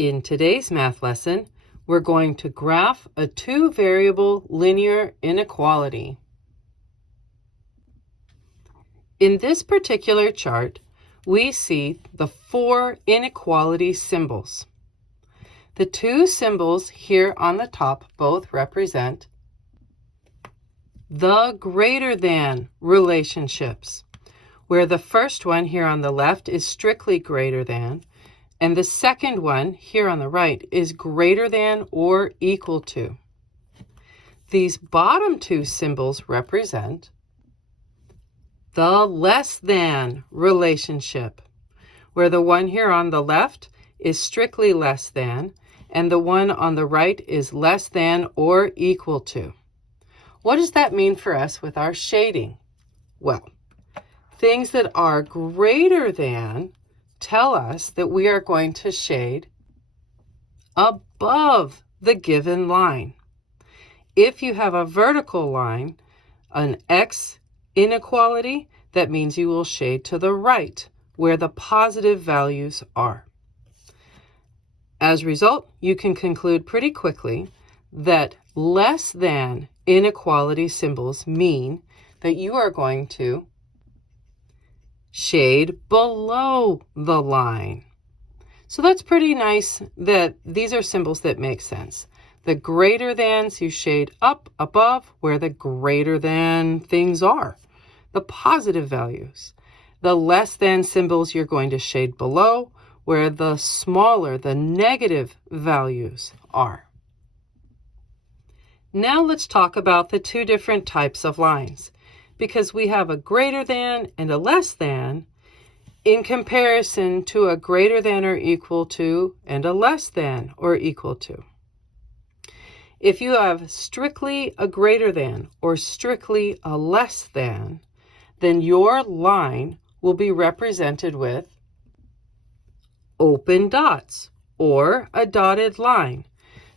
In today's math lesson, we're going to graph a two-variable linear inequality. In this particular chart, we see the four inequality symbols. The two symbols here on the top both represent the greater than relationships, where the first one here on the left is strictly greater than, and the second one here on the right is greater than or equal to. These bottom two symbols represent the less than relationship, where the one here on the left is strictly less than, and the one on the right is less than or equal to. What does that mean for us with our shading? Well, things that are greater than tell us that we are going to shade above the given line. If you have a vertical line, an X inequality, that means you will shade to the right where the positive values are. As a result, you can conclude pretty quickly that less than inequality symbols mean that you are going to shade below the line. So that's pretty nice that these are symbols that make sense. The greater thans you shade up above where the greater than things are, the positive values. The less than symbols you're going to shade below where the smaller, the negative values are. Now let's talk about the two different types of lines, because we have a greater than and a less than in comparison to a greater than or equal to and a less than or equal to. If you have strictly a greater than or strictly a less than, then your line will be represented with open dots or a dotted line.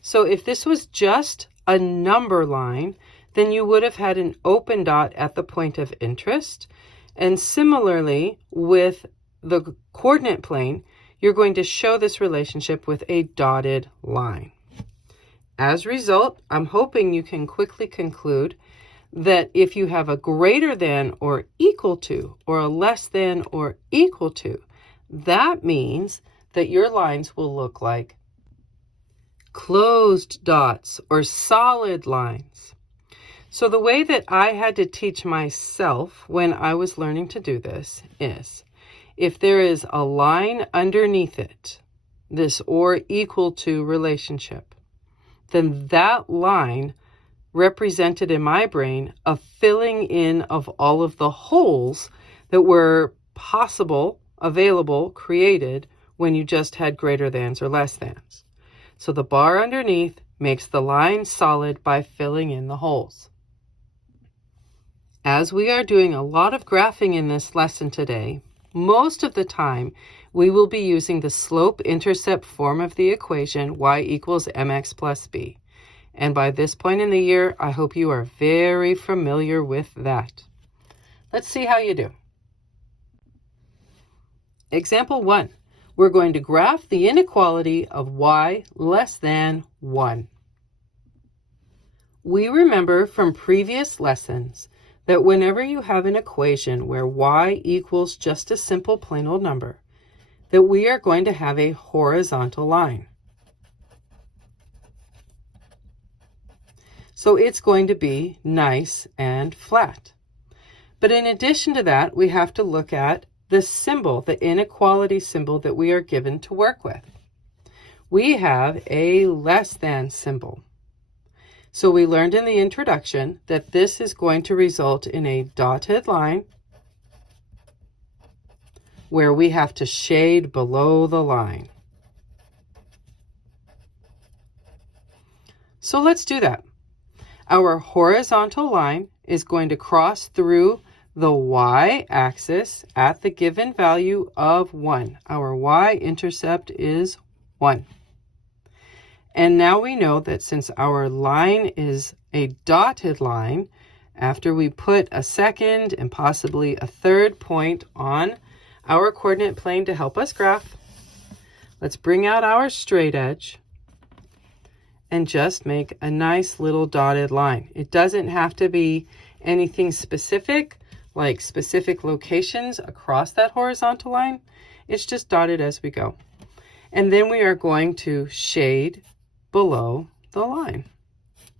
So if this was just a number line, then you would have had an open dot at the point of interest. And similarly, with the coordinate plane, you're going to show this relationship with a dotted line. As a result, I'm hoping you can quickly conclude that if you have a greater than or equal to, or a less than or equal to, that means that your lines will look like closed dots or solid lines. So the way that I had to teach myself when I was learning to do this is, if there is a line underneath it, this or equal to relationship, then that line represented in my brain a filling in of all of the holes that were possible, available, created when you just had greater thans or less thans. So the bar underneath makes the line solid by filling in the holes. As we are doing a lot of graphing in this lesson today, most of the time we will be using the slope-intercept form of the equation y equals mx plus b. And by this point in the year, I hope you are very familiar with that. Let's see how you do. Example 1. We're going to graph the inequality of y less than 1. We remember from previous lessons that whenever you have an equation where y equals just a simple plain old number, that we are going to have a horizontal line. So it's going to be nice and flat. But in addition to that, we have to look at the symbol, the inequality symbol that we are given to work with. We have a less than symbol. So we learned in the introduction that this is going to result in a dotted line where we have to shade below the line. So let's do that. Our horizontal line is going to cross through the y-axis at the given value of 1. Our y-intercept is 1. And now we know that since our line is a dotted line, after we put a second and possibly a third point on our coordinate plane to help us graph, Let's bring out our straight edge and just make a nice little dotted line. It doesn't have to be anything specific, like specific locations across that horizontal line. It's just dotted as we go. And then we are going to shade below the line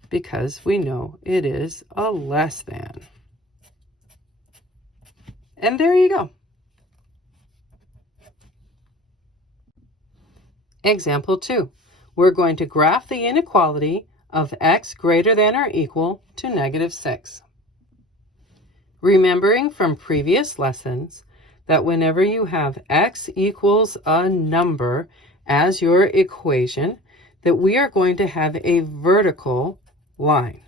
because we know it is a less than. And there you go. Example 2. We're going to graph the inequality of x greater than or equal to -6. Remembering from previous lessons that whenever you have x equals a number as your equation, that we are going to have a vertical line.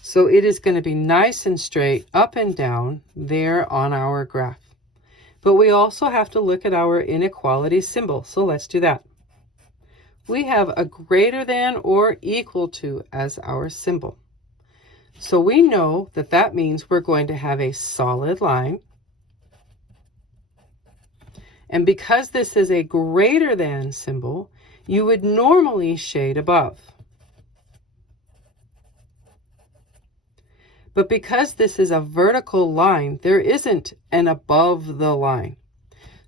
So it is going to be nice and straight up and down there on our graph. But we also have to look at our inequality symbol. So let's do that. We have a greater than or equal to as our symbol. So we know that that means we're going to have a solid line. And because this is a greater than symbol, you would normally shade above. But because this is a vertical line, there isn't an above the line.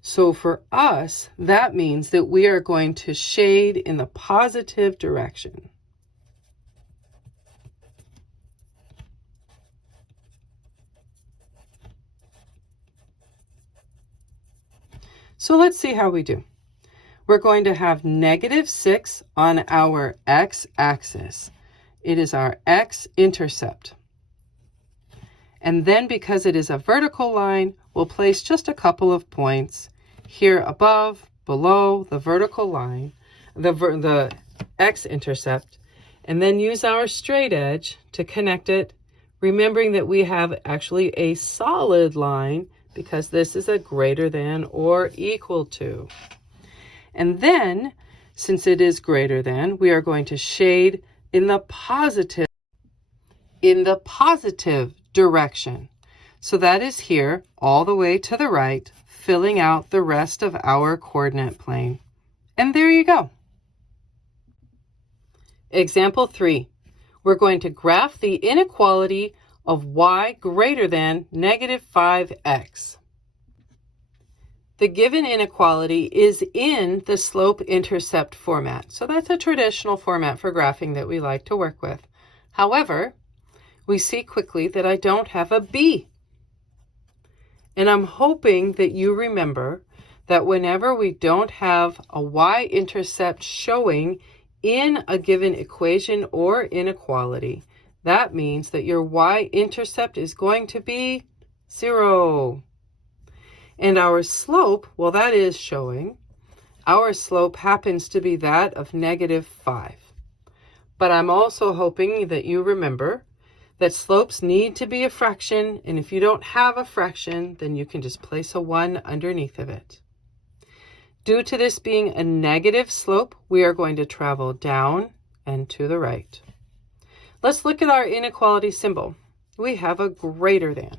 So for us, that means that we are going to shade in the positive direction. So let's see how we do. We're going to have -6 on our x-axis. It is our x-intercept. And then because it is a vertical line, we'll place just a couple of points here above, below the vertical line, the x-intercept, and then use our straight edge to connect it, remembering that we have actually a solid line because this is a greater than or equal to. And then, since it is greater than, we are going to shade in the positive direction. So that is here all the way to the right, filling out the rest of our coordinate plane. And there you go. Example 3. We're going to graph the inequality of y greater than -5x. The given inequality is in the slope-intercept format. So that's a traditional format for graphing that we like to work with. However, we see quickly that I don't have a b. And I'm hoping that you remember that whenever we don't have a y-intercept showing in a given equation or inequality, that means that your y-intercept is going to be 0. And our slope, well, that is showing. Our slope happens to be that of -5. But I'm also hoping that you remember that slopes need to be a fraction, and if you don't have a fraction, then you can just place a 1 underneath of it. Due to this being a negative slope, we are going to travel down and to the right. Let's look at our inequality symbol. We have a greater than.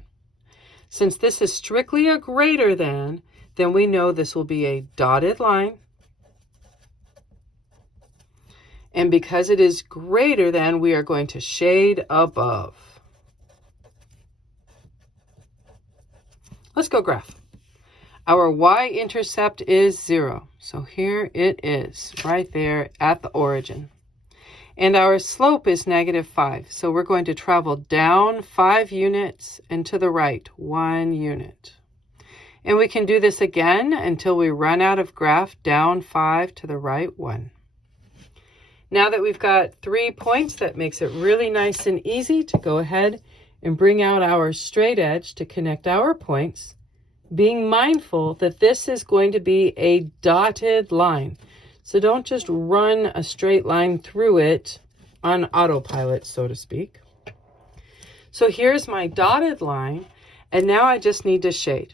Since this is strictly a greater than, then we know this will be a dotted line. And because it is greater than, we are going to shade above. Let's go graph. Our y-intercept is 0. So here it is, right there at the origin. And our slope is -5. So we're going to travel down 5 units and to the right 1 unit. And we can do this again until we run out of graph, down 5 to the right 1. Now that we've got 3 points, that makes it really nice and easy to go ahead and bring out our straight edge to connect our points, being mindful that this is going to be a dotted line. So don't just run a straight line through it on autopilot, so to speak. So here's my dotted line, and now I just need to shade.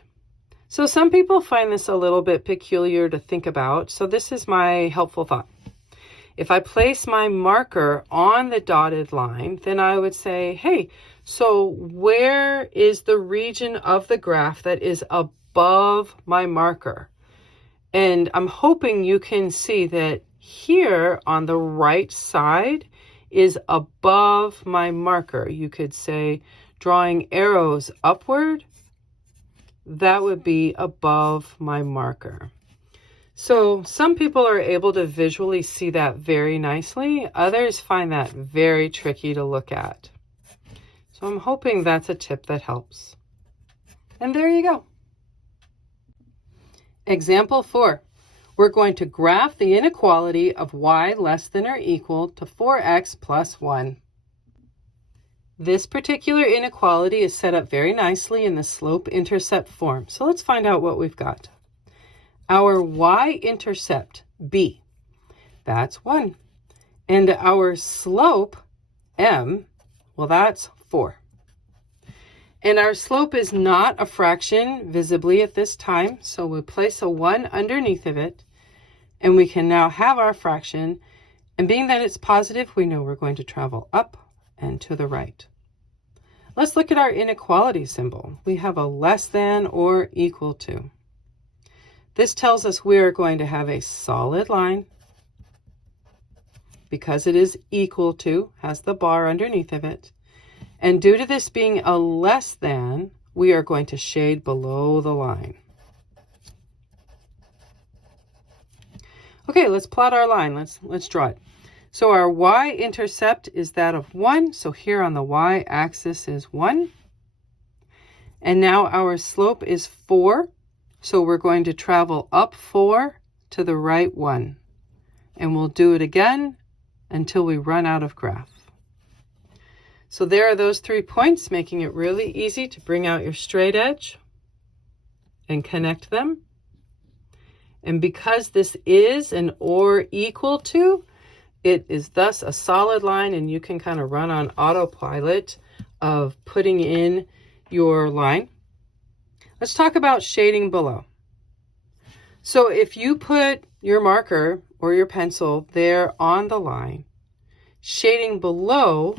So some people find this a little bit peculiar to think about, so this is my helpful thought. If I place my marker on the dotted line, then I would say, hey, so where is the region of the graph that is above my marker? And I'm hoping you can see that here on the right side is above my marker. You could say drawing arrows upward, that would be above my marker. So some people are able to visually see that very nicely. Others find that very tricky to look at. So I'm hoping that's a tip that helps. And there you go. Example 4. We're going to graph the inequality of y less than or equal to 4x plus 1. This particular inequality is set up very nicely in the slope-intercept form. So let's find out what we've got. Our y-intercept, b, that's 1. And our slope, m, well, that's 4. And our slope is not a fraction visibly at this time, so we place a 1 underneath of it, and we can now have our fraction. And being that it's positive, we know we're going to travel up and to the right. Let's look at our inequality symbol. We have a less than or equal to. This tells us we are going to have a solid line because it is equal to, has the bar underneath of it. And due to this being a less than, we are going to shade below the line. Okay, let's plot our line. Let's draw it. So our y-intercept is that of 1. So here on the y-axis is 1. And now our slope is 4. So we're going to travel up 4 to the right 1. And we'll do it again until we run out of graph. So there are those 3 points, making it really easy to bring out your straight edge and connect them. And because this is an or equal to, it is thus a solid line, and you can kind of run on autopilot of putting in your line. Let's talk about shading below. So if you put your marker or your pencil there on the line, shading below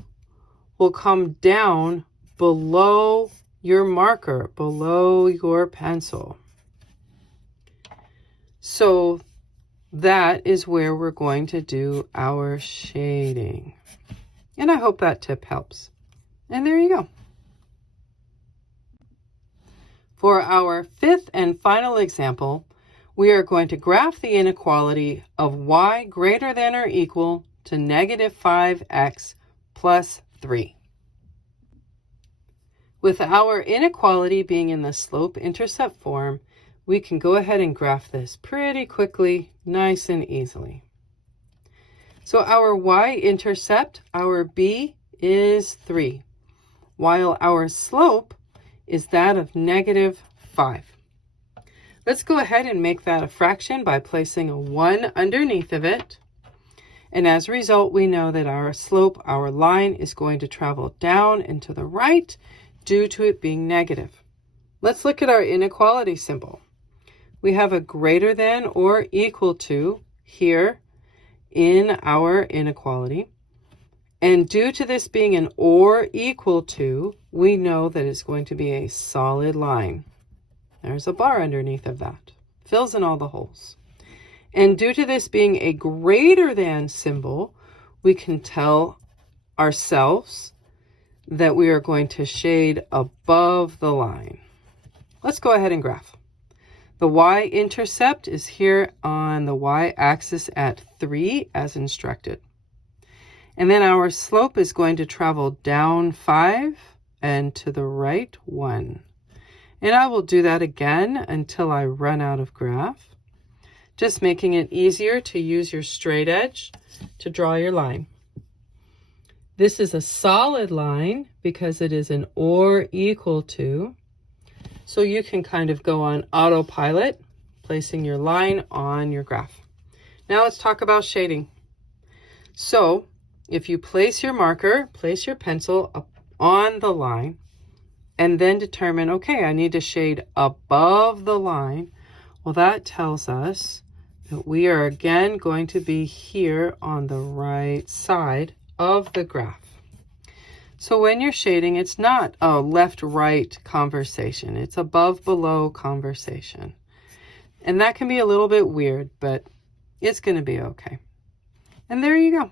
will come down below your marker, below your pencil. So that is where we're going to do our shading. And I hope that tip helps. And there you go. For our 5th and final example, we are going to graph the inequality of y greater than or equal to negative 5x plus 3. With our inequality being in the slope-intercept form, we can go ahead and graph this pretty quickly, nice and easily. So our y-intercept, our b, is 3, while our slope is that of negative 5. Let's go ahead and make that a fraction by placing a 1 underneath of it. And as a result, we know that our slope, our line, is going to travel down and to the right due to it being negative. Let's look at our inequality symbol. We have a greater than or equal to here in our inequality. And due to this being an or equal to, we know that it's going to be a solid line. There's a bar underneath of that. Fills in all the holes. And due to this being a greater than symbol, we can tell ourselves that we are going to shade above the line. Let's go ahead and graph. The y-intercept is here on the y-axis at 3 as instructed. And then our slope is going to travel down 5 and to the right 1. And I will do that again until I run out of graph, just making it easier to use your straight edge to draw your line. This is a solid line because it is an or equal to. So you can kind of go on autopilot, placing your line on your graph. Now let's talk about shading. So if you place your marker, place your pencil up on the line, and then determine, okay, I need to shade above the line. Well, that tells us that we are again going to be here on the right side of the graph. So when you're shading, it's not a left-right conversation. It's above-below conversation. And that can be a little bit weird, but it's going to be okay. And there you go.